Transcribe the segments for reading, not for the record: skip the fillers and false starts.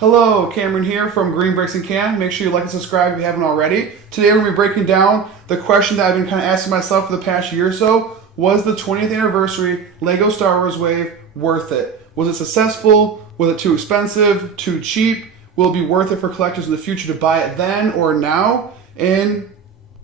Hello, Cameron here from GreenBricksandcam. Make sure you like and subscribe if you haven't already. Today we're going to be breaking down the question that I've been kind of asking myself for the past year or so. Was the 20th anniversary LEGO Star Wars wave worth it? Was it successful? Was it too expensive? Too cheap? Will it be worth it for collectors in the future to buy it then or now? And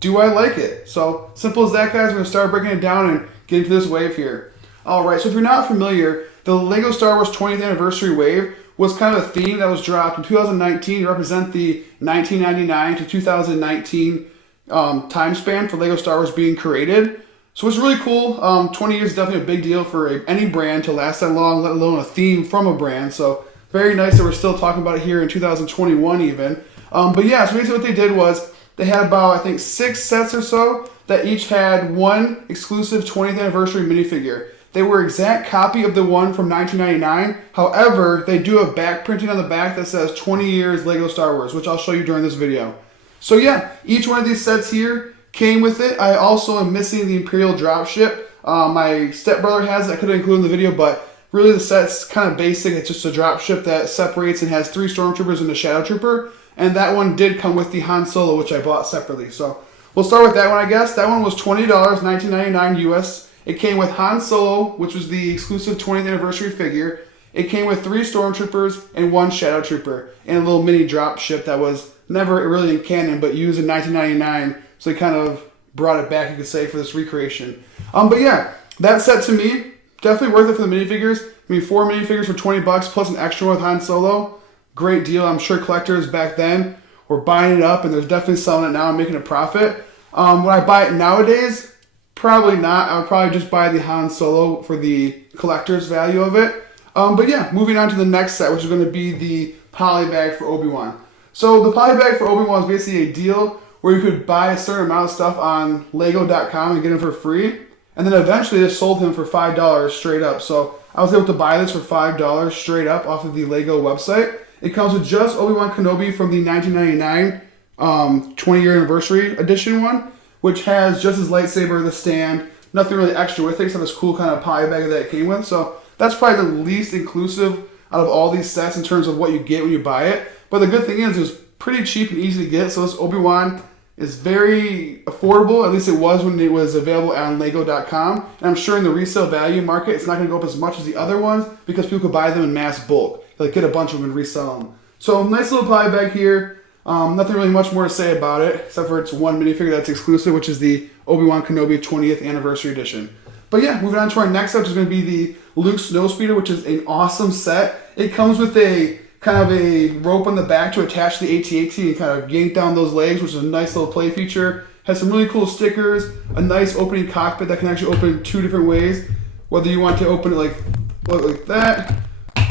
do I like it? So simple as that, guys. We're going to start breaking it down and get into this wave here. Alright, so if you're not familiar, the LEGO Star Wars 20th anniversary wave was kind of a theme that was dropped in 2019 to represent the 1999 to 2019 time span for LEGO Star Wars being created. So it's really cool. 20 years is definitely a big deal for any brand to last that long, let alone a theme from a brand. So very nice that we're still talking about it here in 2021 even. But yeah, so basically what they did was they had about, I think, 6 sets or so that each had one exclusive 20th anniversary minifigure. They were an exact copy of the one from 1999. However, they do have back printing on the back that says 20 years LEGO Star Wars, which I'll show you during this video. So yeah, each one of these sets here came with it. I also am missing the Imperial dropship. My stepbrother has it. I could have included in the video, but really the set's kind of basic. It's just a dropship that separates and has 3 stormtroopers and a shadow trooper. And that one did come with the Han Solo, which I bought separately. So we'll start with that one, I guess. That one was $20, $19.99 US. It came with Han Solo, which was the exclusive 20th anniversary figure. It came with 3 stormtroopers and 1 shadow trooper, and a little mini drop ship that was never really in canon, but used in 1999. So they kind of brought it back, you could say, for this recreation. But yeah, that set to me, definitely worth it for the minifigures. I mean, 4 minifigures for 20 bucks plus an extra one with Han Solo. Great deal. I'm sure collectors back then were buying it up, and they're definitely selling it now and making a profit. When I buy it nowadays, probably not. I would probably just buy the Han Solo for the collector's value of it. But yeah, moving on to the next set, which is going to be the poly bag for Obi-Wan. So the poly bag for Obi-Wan is basically a deal where you could buy a certain amount of stuff on Lego.com and get him for free. And then eventually they sold him for $5 straight up. So I was able to buy this for $5 straight up off of the Lego website. It comes with just Obi-Wan Kenobi from the 1999 20-year anniversary edition one, which has just his lightsaber, the stand, nothing really extra with it except this cool kind of poly bag that it came with. So that's probably the least inclusive out of all these sets in terms of what you get when you buy it. But the good thing is it was pretty cheap and easy to get. So this Obi-Wan is very affordable. At least it was when it was available on Lego.com. And I'm sure in the resale value market, it's not going to go up as much as the other ones because people could buy them in mass bulk. Like get a bunch of them and resell them. So nice little poly bag here. Nothing really much more to say about it, except for it's one minifigure that's exclusive, which is the Obi-Wan Kenobi 20th Anniversary Edition. But yeah, moving on to our next set, which is going to be the Luke Snowspeeder, which is an awesome set. It comes with a kind of a rope on the back to attach the AT-AT and kind of yank down those legs, which is a nice little play feature. Has some really cool stickers, a nice opening cockpit that can actually open 2 different ways. Whether you want to open it like that,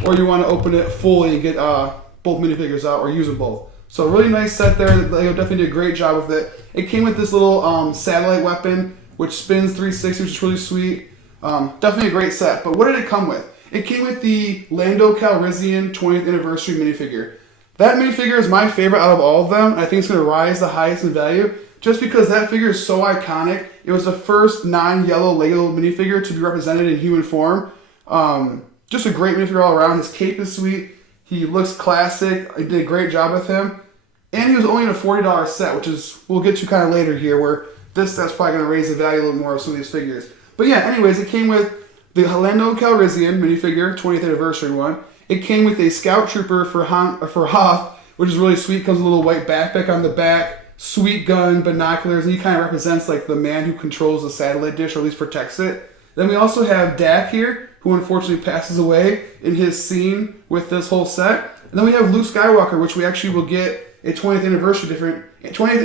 or you want to open it fully and get both minifigures out or use them both. So a really nice set there. Lego definitely did a great job with it. It came with this little satellite weapon, which spins 360, which is really sweet. Definitely a great set. But what did it come with? It came with the Lando Calrissian 20th anniversary minifigure. That minifigure is my favorite out of all of them. And I think it's going to rise the highest in value just because that figure is so iconic. It was the first non-yellow Lego minifigure to be represented in human form. Just a great minifigure all around. His cape is sweet. He looks classic. I did a great job with him. And he was only in a $40 set, which is, we'll get to kind of later here, where this set's probably going to raise the value a little more of some of these figures. But yeah, anyways, it came with the Lando Calrissian minifigure, 20th anniversary one. It came with a Scout Trooper for Hoth, which is really sweet. Comes with a little white backpack on the back, sweet gun, binoculars, and he kind of represents like the man who controls the satellite dish, or at least protects it. Then we also have Dak here, who unfortunately passes away in his scene with this whole set. And then we have Luke Skywalker, which we actually will get a 20th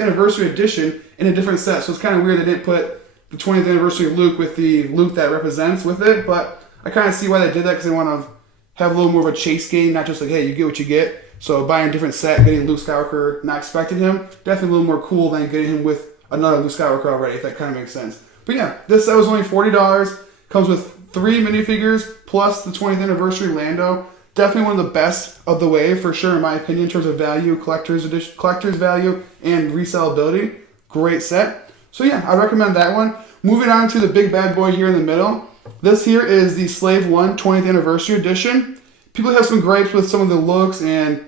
anniversary edition in a different set. So it's kind of weird they didn't put the 20th anniversary of Luke with the Luke that represents with it. But I kind of see why they did that, because they want to have a little more of a chase game, not just like, hey, you get what you get. So buying a different set, getting Luke Skywalker, not expecting him, definitely a little more cool than getting him with another Luke Skywalker already, if that kind of makes sense. But yeah, this set was only $40. Comes with 3 minifigures plus the 20th anniversary Lando. Definitely one of the best of the wave, for sure, in my opinion, in terms of value, collector's value, and resellability. Great set. So yeah, I recommend that one. Moving on to the big bad boy here in the middle. This here is the Slave 1 20th Anniversary Edition. People have some gripes with some of the looks and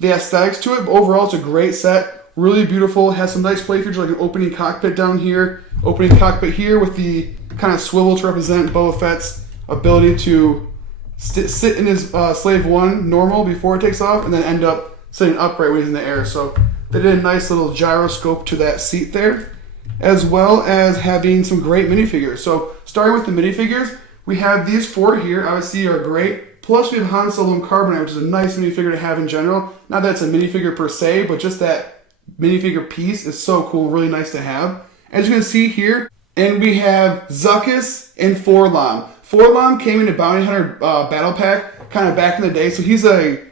the aesthetics to it, but overall it's a great set. Really beautiful. It has some nice play features like an opening cockpit down here, opening cockpit here with the kind of swivel to represent Boba Fett's ability to sit in his Slave 1 normal before it takes off and then end up sitting upright when he's in the air. So they did a nice little gyroscope to that seat there, as well as having some great minifigures. So starting with the minifigures, we have these 4 here, obviously are great. Plus we have Han Solo and Carbonite, which is a nice minifigure to have in general. Not that it's a minifigure per se, but just that minifigure piece is so cool, really nice to have. As you can see here, and we have Zuckuss and 4-LOM. 4-LOM came in a Bounty Hunter battle pack kind of back in the day, so he's a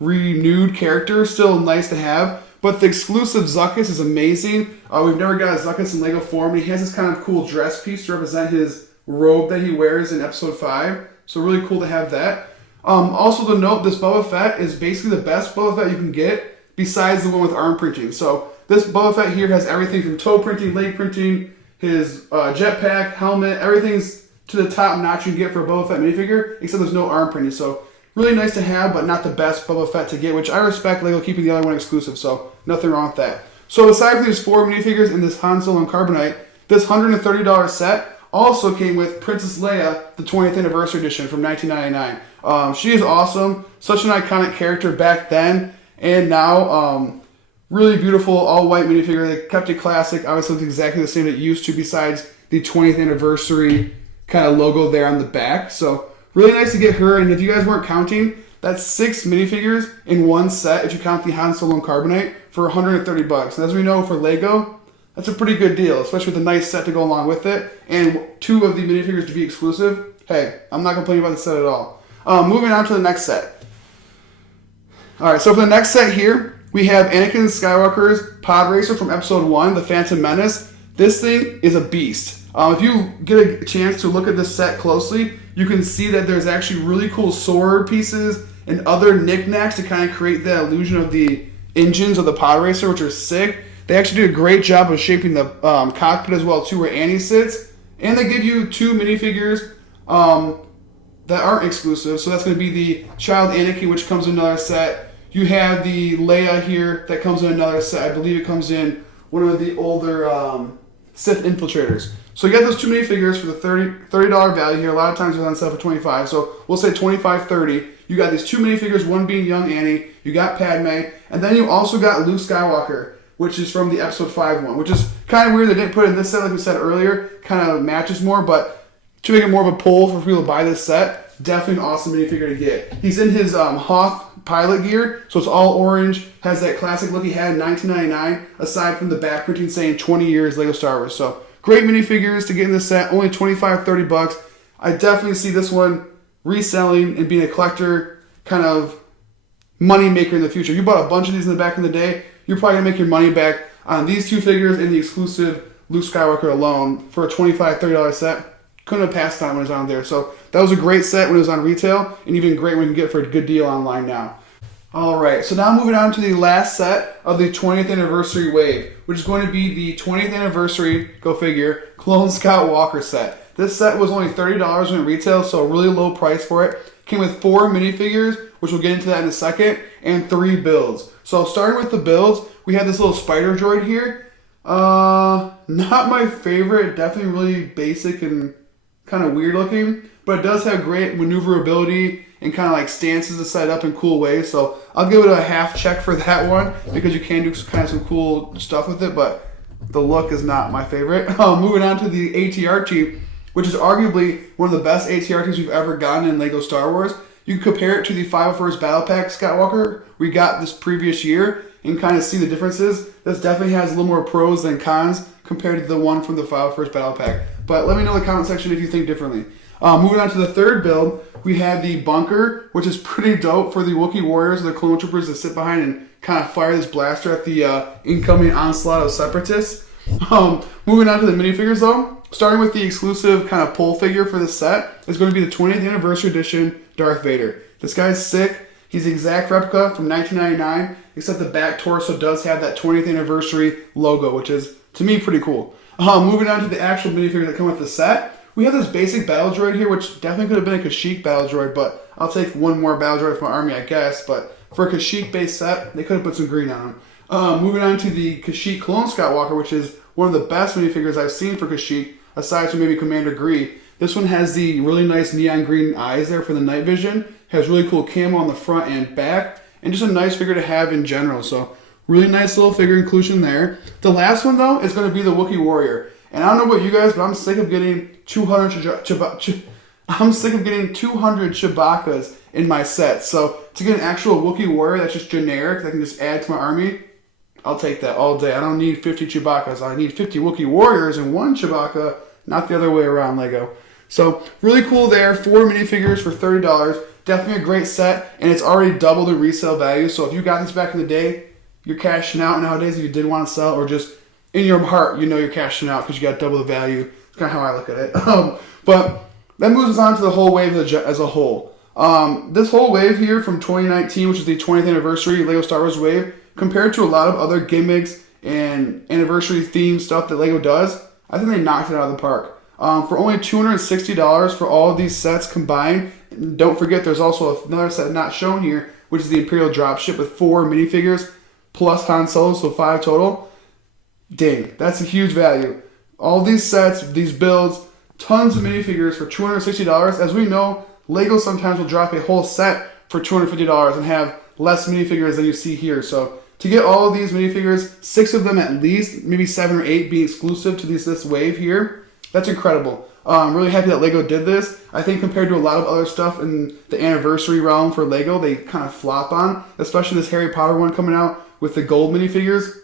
renewed character, still nice to have. But the exclusive Zuckuss is amazing. We've never got a Zuckuss in Lego form. He has this kind of cool dress piece to represent his robe that he wears in Episode 5. So really cool to have that. Also to note, this Boba Fett is basically the best Boba Fett you can get besides the one with arm printing. So this Boba Fett here has everything from toe printing, leg printing, his jetpack, helmet, everything's to the top notch you can get for a Boba Fett minifigure, except there's no arm printing. So really nice to have, but not the best Boba Fett to get, which I respect Lego keeping the other one exclusive, so nothing wrong with that. So aside from these 4 minifigures and this Han Solo and Carbonite, this $130 set also came with Princess Leia, the 20th Anniversary Edition from 1999. She is awesome, such an iconic character back then and now. Really beautiful all-white minifigure. They kept it classic. Obviously, it's exactly the same that it used to, besides the 20th Anniversary kind of logo there on the back. So really nice to get her, and if you guys weren't counting, that's 6 minifigures in one set if you count the Han Solo and Carbonite for $130. And as we know, for Lego, that's a pretty good deal, especially with a nice set to go along with it, and 2 of the minifigures to be exclusive. Hey, I'm not complaining about the set at all. Moving on to the next set. Alright, so for the next set here, we have Anakin Skywalker's Pod Racer from Episode 1, The Phantom Menace. This thing is a beast. If you get a chance to look at this set closely, you can see that there's actually really cool sword pieces and other knickknacks to kind of create that illusion of the engines of the Pod Racer, which are sick. They actually do a great job of shaping the cockpit as well, too, where Annie sits. And they give you 2 minifigures that aren't exclusive. So that's going to be the Child Anakin, which comes in another set. You have the Leia here that comes in another set. I believe it comes in one of the older Sith Infiltrators. So you got those 2 minifigures for the $30 value here. A lot of times they're on sale for $25. So we'll say $25, $30. You got these 2 minifigures, one being young Annie. You got Padme. And then you also got Luke Skywalker, which is from the Episode 5 one, which is kind of weird they didn't put it in this set like we said earlier. Kind of matches more, but to make it more of a pull for people to buy this set, definitely an awesome minifigure to get. He's in his Hoth pilot gear, so it's all orange, has that classic look he had in 1999, aside from the back printing saying 20 years Lego Star Wars. So great minifigures to get in this set, only $25, $30. I definitely see this one reselling and being a collector kind of money maker in the future. You bought a bunch of these in the back in the day, you're probably going to make your money back on these 2 figures and the exclusive Luke Skywalker alone for a $25, $30 set. Couldn't have passed on when it was on there. So that was a great set when it was on retail, and even great when you can get it for a good deal online now. Alright, so now moving on to the last set of the 20th Anniversary wave, which is going to be the 20th Anniversary, go figure, Clone Scout Walker set. This set was only $30 when it retailed, so a really low price for it. Came with 4 minifigures, which we'll get into that in a second, and 3 builds. So starting with the builds, we have this little spider droid here. Not my favorite, definitely really basic and kind of weird looking, but it does have great maneuverability and kind of like stances to set up in cool ways. So I'll give it a half check for that one because you can do kind of some cool stuff with it, but the look is not my favorite. Moving on to the Atr Chief, which is arguably one of the best ATR Chiefs we've ever gotten in Lego Star Wars. You can compare it to the 501st Battle Pack Skywalker we got this previous year and kind of see the differences. This definitely has a little more pros than cons compared to the one from the 501st Battle Pack. But let me know in the comment section if you think differently. Moving on to the third build, we have the bunker, which is pretty dope for the Wookie Warriors, the clone troopers that sit behind and kind of fire this blaster at the incoming onslaught of separatists. Moving on to the minifigures though, starting with the exclusive kind of pull figure for this set is going to be the 20th Anniversary Edition Darth Vader. This guy's sick. He's the exact replica from 1999, except the back torso does have that 20th Anniversary logo, which is, to me, pretty cool. Moving on to the actual minifigures that come with the set, we have this basic battle droid here, which definitely could have been a Kashyyyk battle droid, but I'll take one more battle droid from my army, I guess. But for a Kashyyyk-based set, they could have put some green on them. Moving on to the Kashyyyk Clone Skywalker, which is one of the best minifigures I've seen for Kashyyyk, aside from maybe Commander Gree. This one has the really nice neon green eyes there for the night vision. Has really cool camo on the front and back, and just a nice figure to have in general. So really nice little figure inclusion there. The last one though is going to be the Wookie Warrior. And I don't know about you guys, but I'm sick of getting 200 Chewbacca's in my set. So to get an actual Wookie Warrior that's just generic, that I can just add to my army, I'll take that all day. I don't need 50 Chewbacca's. I need 50 Wookie Warriors and one Chewbacca, not the other way around, Lego. So really cool there. 4 minifigures for $30. Definitely a great set, and it's already double the resale value. So if you got this back in the day, you're cashing out nowadays if you did want to sell, or just in your heart, you know you're cashing out because you got double the value. It's kind of how I look at it. But that moves us on to the whole wave as a whole. This whole wave here from 2019, which is the 20th anniversary LEGO Star Wars wave, compared to a lot of other gimmicks and anniversary themed stuff that LEGO does, I think they knocked it out of the park. For only $260 for all of these sets combined. And don't forget, there's also another set not shown here, which is the Imperial dropship with 4 minifigures plus Han Solo, so 5 total. Dang, that's a huge value. All these sets, these builds, tons of minifigures for $260. As we know, LEGO sometimes will drop a whole set for $250 and have less minifigures than you see here. So to get all of these minifigures, 6 of them at least, maybe 7 or 8 being exclusive to this wave here, that's incredible. I'm really happy that LEGO did this. I think compared to a lot of other stuff in the anniversary realm for LEGO, they kind of flop on, especially this Harry Potter one coming out with the gold minifigures.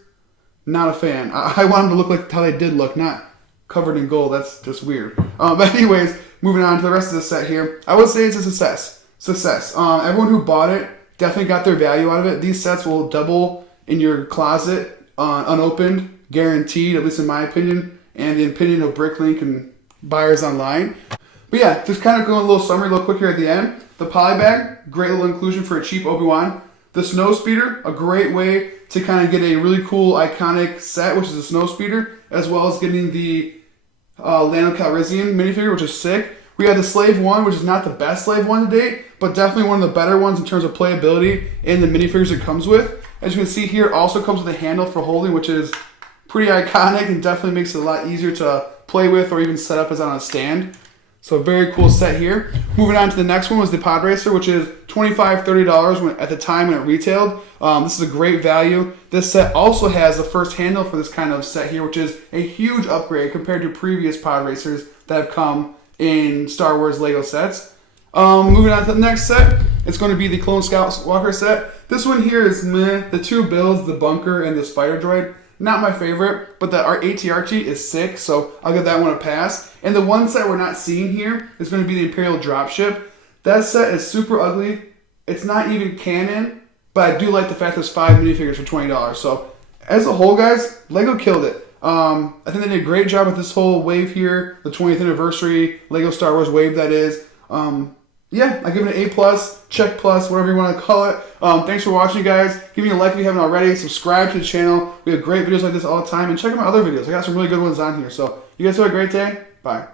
Not a fan. I want them to look like how they did look, not covered in gold. That's just weird. But anyways, moving on to the rest of the set here. I would say it's a success. Everyone who bought it definitely got their value out of it. These sets will double in your closet unopened, guaranteed, at least in my opinion, and the opinion of Bricklink and buyers online. But yeah, just kind of going a little summary real quick here at the end. The poly bag, great little inclusion for a cheap Obi-Wan. The snow speeder, a great way to kind of get a really cool iconic set, which is a snow speeder, as well as getting the Lando Calrissian minifigure, which is sick. We have the Slave 1, which is not the best Slave 1 to date, but definitely one of the better ones in terms of playability and the minifigures it comes with. As you can see here, it also comes with a handle for holding, which is pretty iconic and definitely makes it a lot easier to play with or even set up as on a stand. So a very cool set here. Moving on to the next one was the Pod Racer, which is $25, $30 at the time when it retailed. This is a great value. This set also has the first handle for this kind of set here, which is a huge upgrade compared to previous Pod Racers that have come in Star Wars LEGO sets. Moving on to the next set, it's going to be the Clone Skywalker set. This one here is meh. The 2 builds, the bunker and the spider droid, not my favorite, but the Atr Chief is sick, so I'll give that one a pass. And the one set we're not seeing here is going to be the Imperial dropship. That set is super ugly. It's not even canon, but I do like the fact there's 5 minifigures for $20. So as a whole, guys, LEGO killed it. I think they did a great job with this whole wave here, the 20th anniversary LEGO Star Wars wave that is. Yeah, I give it an A+, check plus, whatever you want to call it. Thanks for watching, guys. Give me a like if you haven't already. Subscribe to the channel. We have great videos like this all the time. And check out my other videos. I got some really good ones on here. So you guys have a great day. Bye.